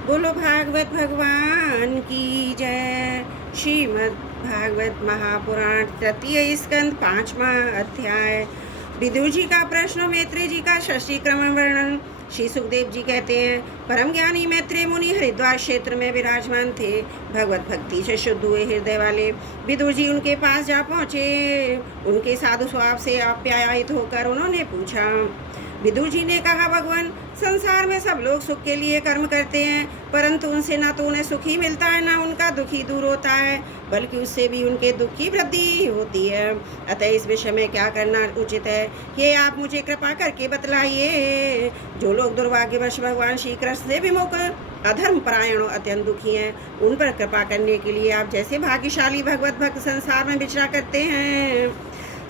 बोलो भागवत भगवान की जय। श्रीमद् भागवत महापुराण तृतीय स्कंद 5वां अध्याय। विदुर जी का प्रश्न, मैत्रेय जी का षष्ठी क्रम वर्णन। श्री सुखदेव जी कहते हैं, परम ज्ञानी मैत्रेय मुनि हरिद्वार क्षेत्र में विराजमान थे। भगवत भक्ति से शुद्ध हुए हृदय वाले विदुर जी उनके पास जा पहुँचे। उनके साधु स्वभाव से आप्यायित होकर उन्होंने पूछा। विदुर जी ने कहा, भगवान, संसार में सब लोग सुख के लिए कर्म करते हैं, परंतु उनसे ना तो उन्हें सुख ही मिलता है, ना उनका दुख ही दूर होता है, बल्कि उससे भी उनके दुख की वृद्धि होती है। अतः इस विषय में क्या करना उचित है, ये आप मुझे कृपा करके बतलाइए। जो लोग दुर्भाग्यवश भगवान श्री कृष्ण से विमुख, अधर्म परायण, अत्यंत दुखी हैं, उन पर कृपा करने के लिए आप जैसे भाग्यशाली भगवत भक्त संसार में विचरा करते हैं।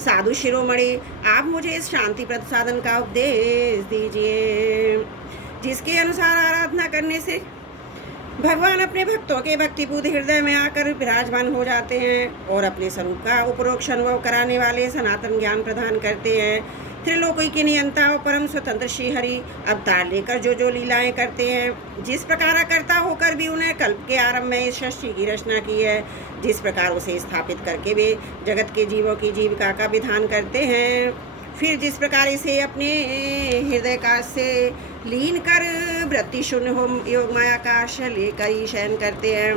साधु शिरोमणि, आप मुझे इस शांति प्रद साधन का उपदेश दीजिए, जिसके अनुसार आराधना करने से भगवान अपने भक्तों के भक्तिपूत हृदय में आकर विराजमान हो जाते हैं और अपने स्वरूप का उपरोक्ष अनुभव कराने वाले सनातन ज्ञान प्रदान करते हैं। त्रिलोकी के नियंता और परम स्वतंत्र श्री हरि अवतार लेकर जो लीलाएं करते हैं, जिस प्रकार करता होकर भी उन्हें कल्प के आरंभ में इस सृष्टि की रचना की है, जिस प्रकार उसे स्थापित करके वे जगत के जीवों की जीविका का विधान करते हैं, फिर जिस प्रकार इसे अपने हृदय काश से लीन कर वृत्ति शून्य हो योग माया का आश्रय लेकर ही शयन करते हैं,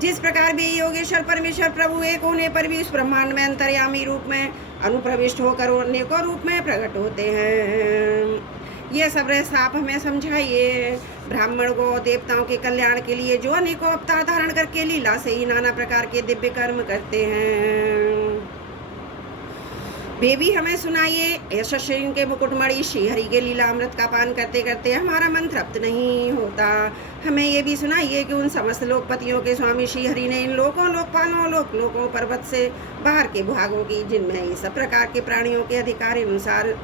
जिस प्रकार भी योगेश्वर परमेश्वर प्रभु एक होने पर भी उस ब्रह्मांड में अंतर्यामी रूप में अनुप्रविष्ट होकर अनेकों रूप में प्रकट होते हैं। ये सब रहस्य आप हमें समझाइए। ब्राह्मण को देवताओं के कल्याण के लिए जो अनेकों अवतार धारण करके लीला से ही नाना प्रकार के दिव्य कर्म करते हैं, वे भी हमें सुनाइए। यशस्वी के मुकुटमणि श्री हरि के लीला अमृत का पान करते करते हमारा मन तृप्त नहीं होता। हमें ये भी सुनाइए कि उन समस्त लोकपतियों के स्वामी श्री हरि ने इन लोकों, लोकपालों, लोकों पर्वत से बाहर के भागों की, जिनमें इस सब प्रकार के प्राणियों के अधिकार अनुसार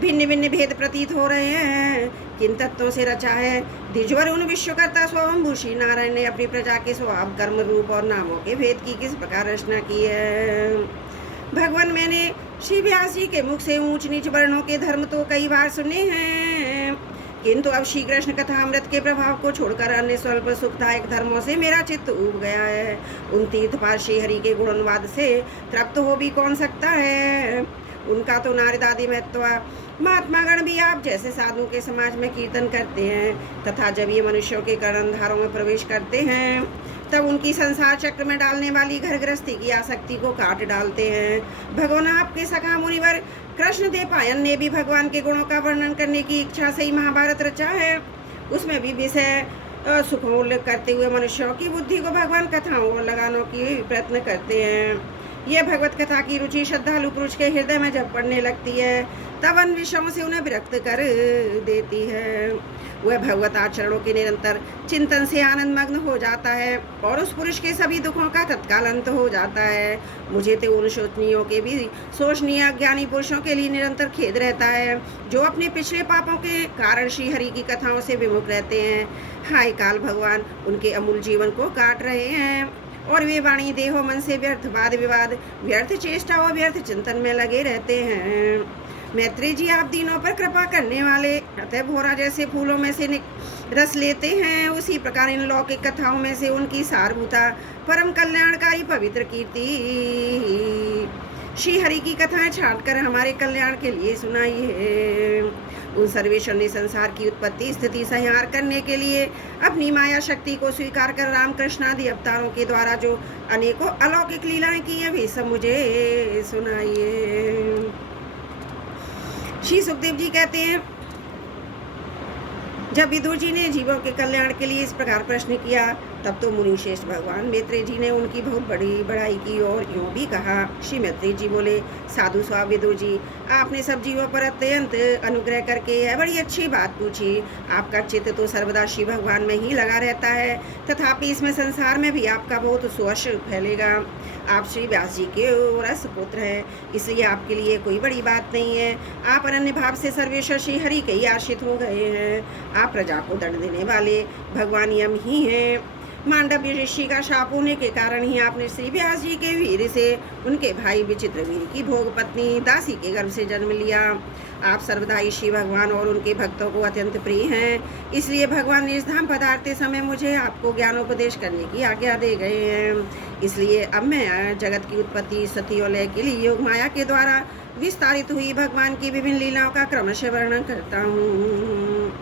भिन्न भिन्न भेद प्रतीत हो रहे हैं, किन तत्वों से रचा है। द्विजवर उन विश्वकर्ता स्वयंभू श्री नारायण ने अपनी प्रजा के स्वभाव, कर्म, रूप और नामों के भेद की किस प्रकार रचना की है। भगवान, मैंने श्री व्यास जी के मुख से ऊंच नीच वर्णों के धर्म तो कई बार सुने हैं, किंतु अब श्री कृष्ण कथा अमृत के प्रभाव को छोड़कर अन्य स्वल्प सुखदायक धर्मों से मेरा चित्त ऊब गया है। उन तीर्थपाल श्री हरि के गुणवाद से तृप्त हो भी कौन सकता है। उनका तो नारदादि महत्व महात्मा गण भी आप जैसे साधुओं के समाज में कीर्तन करते हैं, तथा जब ये मनुष्यों के कर्णधारों में प्रवेश करते हैं, तब उनकी संसार चक्र में डालने वाली घर गृहस्थी की आसक्ति को काट डालते हैं। भगवान, आपके सखा मुनिवर कृष्ण देवपायन ने भी भगवान के गुणों का वर्णन करने की इच्छा से ही महाभारत रचा है। उसमें भी विषय सुखोल्लेख करते हुए मनुष्यों की बुद्धि को भगवान कथाओं और लगाने की प्रयत्न करते हैं। यह भगवत कथा की रुचि श्रद्धालु पुरुष के हृदय में जब पड़ने लगती है, तब अन्य विषयों से उन्हें विरक्त कर देती है। वह भगवत आचरणों के निरंतर चिंतन से आनंद मग्न हो जाता है और उस पुरुष के सभी दुखों का तत्काल अंत हो जाता है। मुझे तो उन शोचनीयों के भी शोचनीय अज्ञानी पुरुषों के लिए निरंतर खेद रहता है, जो अपने पिछले पापों के कारण श्री हरि की कथाओं से विमुख रहते हैं। हाय काल, भगवान उनके अमूल जीवन को काट रहे हैं और वे वाणी, देहो, मन से व्यर्थ वाद विवाद, व्यर्थ चेष्टा और व्यर्थ चिंतन में लगे रहते हैं। मैत्रेय जी, आप दीनों पर कृपा करने वाले, अतः भोरा जैसे फूलों में से रस लेते हैं, उसी प्रकार इन लौकिक कथाओं में से उनकी सारभूता परम कल्याणकारी पवित्र कीर्ति श्री हरि की कथाएं छांटकर हमारे कल्याण के लिए सुनाइए। उन सर्वेश्वर ने संसार की उत्पत्ति, स्थिति, संहार करने के लिए अपनी माया शक्ति को स्वीकार कर रामकृष्ण आदि अवतारों के द्वारा जो अनेकों अलौकिक लीलाएं की हैं, वे सब मुझे सुनाइए। श्री सुखदेव जी कहते हैं, जब विदुर जी ने जीवों के कल्याण के लिए इस प्रकार प्रश्न किया, तब तो मुनि श्रेष्ठ भगवान मैत्रेय जी ने उनकी बहुत बड़ी बड़ाई की और यूं भी कहा। श्री मैत्रेय जी बोले, साधु स्वामी विदुर जी, आपने सब जीवों पर अत्यंत अनुग्रह करके यह बड़ी अच्छी बात पूछी। आपका चित्त तो सर्वदा श्री भगवान में ही लगा रहता है, तथापि इसमें संसार में भी आपका बहुत सुयश फैलेगा। आप श्री व्यास जी के रस पुत्र हैं, इसलिए आपके लिए कोई बड़ी बात नहीं है। आप अनन्य भाव से सर्वेश्वर श्री हरि के ही आश्रित हो गए हैं। आप प्रजा को दंड देने वाले भगवान यम ही हैं। मांडव्य ऋषि का शाप होने के कारण ही आपने श्री व्यास जी के वीर से उनके भाई विचित्रवीर की भोग पत्नी दासी के गर्भ से जन्म लिया। आप सर्वदा श्री भगवान और उनके भक्तों को अत्यंत प्रिय हैं, इसलिए भगवान ने इस धाम पधारते समय मुझे आपको ज्ञानोपदेश करने की आज्ञा दे गए हैं। इसलिए अब मैं जगत की उत्पत्ति, स्थिति और लय के लिए योग माया के द्वारा विस्तारित हुई भगवान की विभिन्न लीलाओं का क्रमशः वर्णन करता हूँ।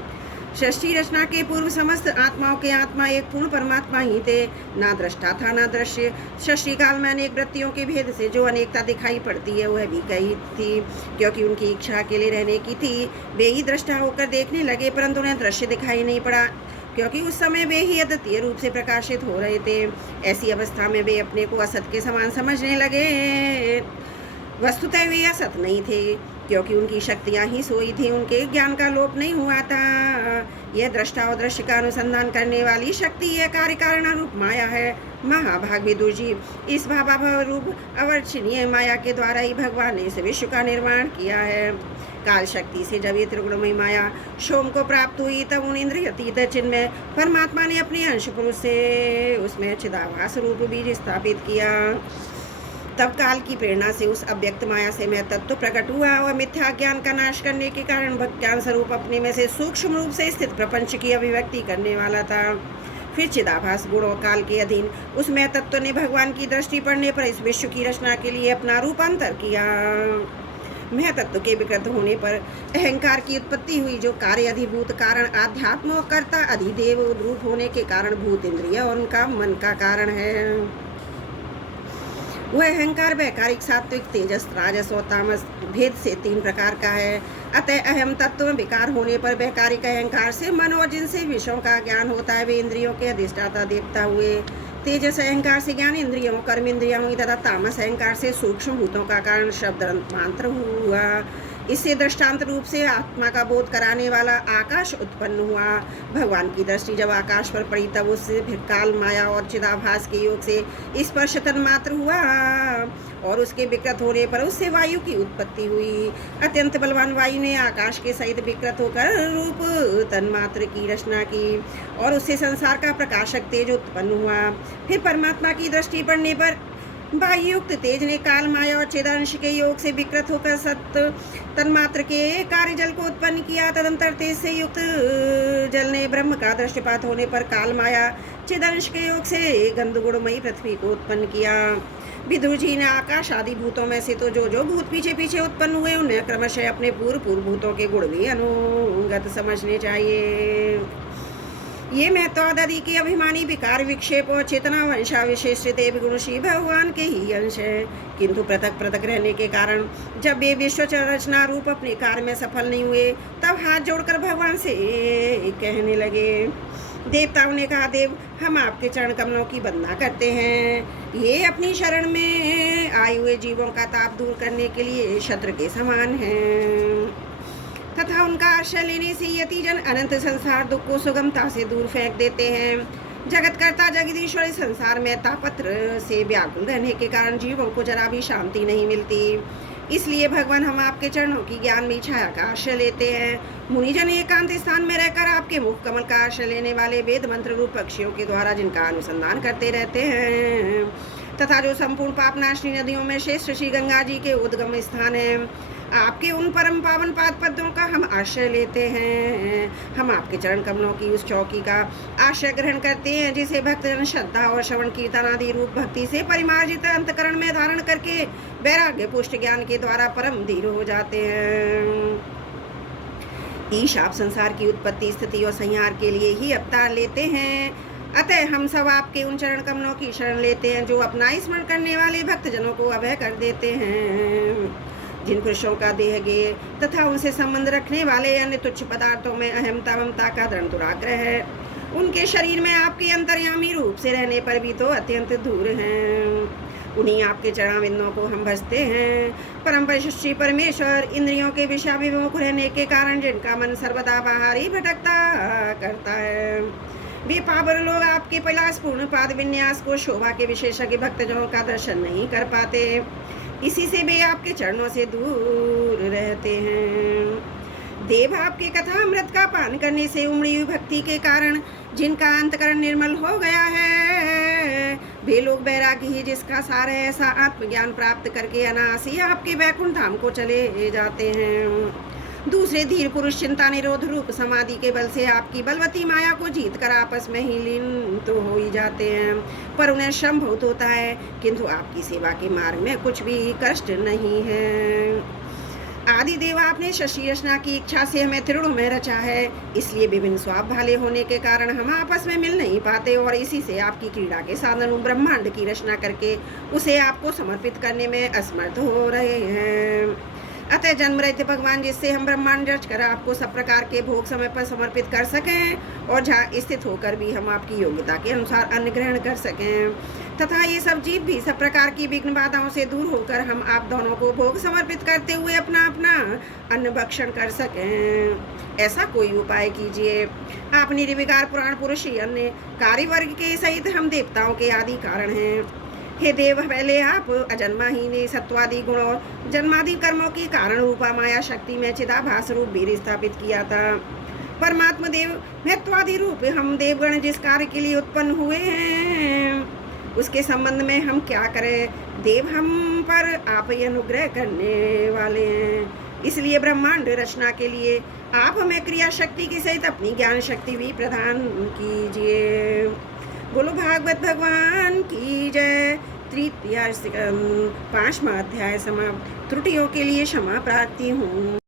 सृष्टि रचना के पूर्व समस्त आत्माओं के आत्मा एक पूर्ण परमात्मा ही थे, ना दृष्टा था ना दृश्य। सृष्टि काल में अनेक वृत्तियों के भेद से जो अनेकता दिखाई पड़ती है वह भी कही थी, क्योंकि उनकी इच्छा अकेले रहने की थी। वे ही दृष्टा होकर देखने लगे, परंतु उन्हें दृश्य दिखाई नहीं पड़ा, क्योंकि उस समय वे ही अद्वितीय रूप से प्रकाशित हो रहे थे। ऐसी अवस्था में वे अपने को असत के समान समझने लगे। वस्तुतः वे असत नहीं थे, क्योंकि उनकी शक्तियाँ ही सोई थी, उनके ज्ञान का लोप नहीं हुआ था। यह दृष्टा और दृश्य का अनुसंधान करने वाली शक्ति यह कार्य कारण रूप माया है। महाभाग विदुर जी, इस भावाभाव रूप अवर्चनीय माया के द्वारा ही भगवान ने इस विश्व का निर्माण किया है। काल शक्ति से जब ये त्रिगुणमयी माया सोम को प्राप्त हुई, तब उन इंद्रियतीत चिन्मय परमात्मा ने अपने अंश पुरुष से उसमें चिदाभास रूप बीज स्थापित किया। तब काल की प्रेरणा से उस अव्यक्त माया से मैं तत्व प्रकट हुआ और मिथ्या ज्ञान का नाश करने के कारण भक्त्यान स्वरूप अपने में से सूक्ष्म रूप से स्थित प्रपंच की अभिव्यक्ति करने वाला था। फिर चिदाभास गुण और काल के अधीन उस मैं तत्व ने भगवान की दृष्टि पड़ने पर इस विश्व की रचना के लिए अपना रूपांतर किया। मैं तत्व के विकृत होने पर अहंकार की उत्पत्ति हुई, जो कार्य अधिभूत कारण आध्यात्म और कर्ता अधिदेव रूप होने के कारण भूत इंद्रिय और उनका मन का कारण है। वह अहंकार वैकारिक, सात्विक, तेजस, राजस और तामस भेद से 3 प्रकार का है। अतः अहम तत्व में विकार होने पर वैकारिक अहंकार से मन और जिनसे विषयों का ज्ञान होता है वे इंद्रियों के अधिष्ठाता देवता हुए। तेजस अहंकार से ज्ञान इंद्रियों, कर्म इंद्रियां हुई तथा तामस अहंकार से सूक्ष्म भूतों का कारण शब्द मात्र हुआ। इससे दृष्टांत रूप से आत्मा का बोध कराने वाला आकाश उत्पन्न हुआ। भगवान की दृष्टि जब आकाश पर पड़ी तब उससे फिर काल माया और चिदाभास के योग से स्पर्श तन्मात्र हुआ और उसके विकृत होने पर उससे वायु की उत्पत्ति हुई। अत्यंत बलवान वायु ने आकाश के सहित विकृत होकर रूप तन्मात्र की रचना की और उससे संसार का प्रकाशक तेज उत्पन्न हुआ। फिर परमात्मा की दृष्टि पड़ने पर वायुयुक्त तेज ने काल माया और चिदांश के योग से विकृत होकर सत्य तन्मात्र के कार्य जल को उत्पन्न किया। तदंतर तेज से युक्त जल ने ब्रह्म का दृष्टिपात होने पर काल माया चिदांश के योग से गंधगुणमयी पृथ्वी को उत्पन्न किया। विदुर जी ने आकाश आदि भूतों में से तो जो भूत पीछे पीछे उत्पन्न हुए उन्हें क्रमशः अपने पूर्व भूतों के गुण भी अनुगत समझने चाहिए। ये महत्वादि के अभिमानी विकार विक्षेप और चेतना वंशा विशेषित विगुणशी भगवान के ही अंश है, किंतु पृथक पृथक रहने के कारण जब वे विश्व रचना रूप अपने कार्य में सफल नहीं हुए तब हाथ जोड़कर भगवान से कहने लगे। देवताओं ने कहा, देव हम आपके चरण कमलों की वंदना करते हैं। ये अपनी शरण में आए हुए जीवों का ताप दूर करने के लिए शत्रु के समान हैं तथा उनका आश्रय लेने से यतिजन अनंत संसार दुख को सुगमता से दूर फेंक देते हैं। जगतकर्ता जगदीश्वर इस संसार में तापत्र से व्याकुल रहने के कारण जीवों को जरा भी शांति नहीं मिलती। इसलिए भगवान हम आपके चरणों की ज्ञान में छाया का आश्रय लेते हैं। मुनिजन एकांत स्थान में रहकर आपके मुख कमल का आश्रय लेने वाले वेद मंत्र रूप पक्षियों के द्वारा जिनका अनुसंधान करते रहते हैं तथा जो संपूर्ण पापनाशनी नदियों में श्रेष्ठ श्री गंगा जी के उद्गम स्थान है, आपके उन परम पावन पाद पद्मों का हम आश्रय लेते हैं। हम आपके चरण कमलों की उस चौकी का आश्रय ग्रहण करते हैं जिसे भक्तजन श्रद्धा और श्रवण कीर्तन आदि रूप भक्ति से परिमार्जित अंतकरण में धारण करके वैराग्य पुष्ट ज्ञान के द्वारा परम धीर हो जाते हैं। ईश आप संसार की उत्पत्ति, स्थिति और संहार के लिए ही अवतार लेते हैं। अतः हम सब आपके उन चरण कमलों की शरण लेते हैं जो अपना स्मरण करने वाले भक्तजनों को अभय कर देते हैं। जिन पुरुषों का देह गेय तथा उनसे संबंध रखने वाले अन्य तुच्छ पदार्थों में अहमता ममता का दृढ़ दुराग्रह है, उनके शरीर में आपके अंतर्यामी रूप से रहने पर भी तो अत्यंत दूर हैं। उन्हीं आपके चरणाविंदों को हम भजते हैं। परम श्री परमेश्वर इंद्रियों के विषयाभिमुख रहने के कारण जिनका मन सर्वदा बाहर ही भटकता करता है, वे पावर लोग आपके पलासपूर्ण पाद विन्यास को शोभा के विशेषज्ञ भक्तजनों का दर्शन नहीं कर पाते। इसी से वे आपके चरणों से दूर रहते हैं। देव आपके कथा अमृत का पान करने से उमड़ी हुई भक्ति के कारण जिनका अंतकरण निर्मल हो गया है, वे लोग बैरागी ही जिसका सार है, ऐसा आत्मज्ञान प्राप्त करके अनायासी आपके वैकुंठ धाम को चले जाते हैं। दूसरे धीर पुरुष चिंता निरोध रूप समाधि के बल से आपकी बलवती माया को जीत कर आपस में ही लीन तो हो ही जाते हैं, पर उन्हें श्रम बहुत होता है, किंतु आपकी सेवा के मार्ग में कुछ भी कष्ट नहीं है। आदि देव आपने शशि रचना की इच्छा से हमें त्रिणों में रचा है, इसलिए विभिन्न स्वाब भाले होने के कारण हम आपस में मिल नहीं पाते, और इसी से आपकी क्रीड़ा के साधन ब्रह्मांड की रचना करके उसे आपको समर्पित करने में असमर्थ हो रहे हैं। अतः जन्म रहित भगवान, जिससे हम ब्रह्मांड रच कर आपको सब प्रकार के भोग समय पर समर्पित कर सकें और जहाँ स्थित होकर भी हम आपकी योग्यता के अनुसार अन्न ग्रहण कर सकें, तथा ये सब जीव भी सब प्रकार की विघ्न बाधाओं से दूर होकर हम आप दोनों को भोग समर्पित करते हुए अपना अपना अन्न भक्षण कर सकें, ऐसा कोई उपाय कीजिए। आप निर्विकार पुराण पुरुष ही अन्य कार्य वर्ग के सहित हम देवताओं के आदि कारण हैं। हे देव, पहले आप अजन्मा ही ने सत्वादि गुण और जन्मादि कर्मों की कारण रूपा माया शक्ति में चिदाभास रूप भी स्थापित किया था। परमात्मा देव महत्वादि रूप हम देवगण जिस कार्य के लिए उत्पन्न हुए हैं, उसके संबंध में हम क्या करें। देव हम पर आप ही अनुग्रह करने वाले हैं, इसलिए ब्रह्मांड रचना के लिए आप हमें क्रिया शक्ति के सहित अपनी ज्ञान शक्ति भी प्रदान कीजिए। बोलो भागवत भगवान की जय। तृतीय 5वां अध्याय समाप्त। त्रुटियों के लिए क्षमा प्रार्थी हूँ।